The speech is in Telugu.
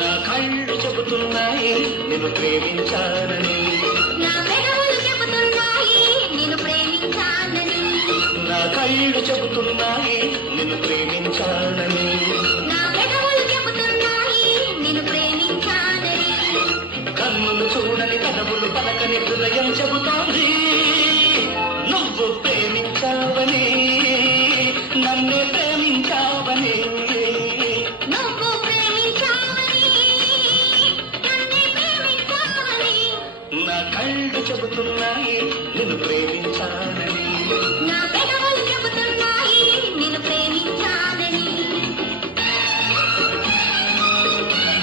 నా కళ్ళు చెబుతున్నాయి నిన్ను ప్రేమించానని, నా పెదవులు చెబుతున్నాయి నిన్ను ప్రేమించానని, నా కళ్ళు చెబుతున్నాయి నిన్ను ప్రేమించానని, నా పెదవులు చెబుతున్నాయి నిన్ను ప్రేమించానని, కన్నులు చూడని కదవులు పలకని హృదయం చెబుతోంది నువ్వు ప్రేమించావని, నన్నే ప్రేమించావని, నువ్వు ప్రేమించావని, నన్నే ప్రేమించావని, నా కళ్ళు చెబుతున్నాయి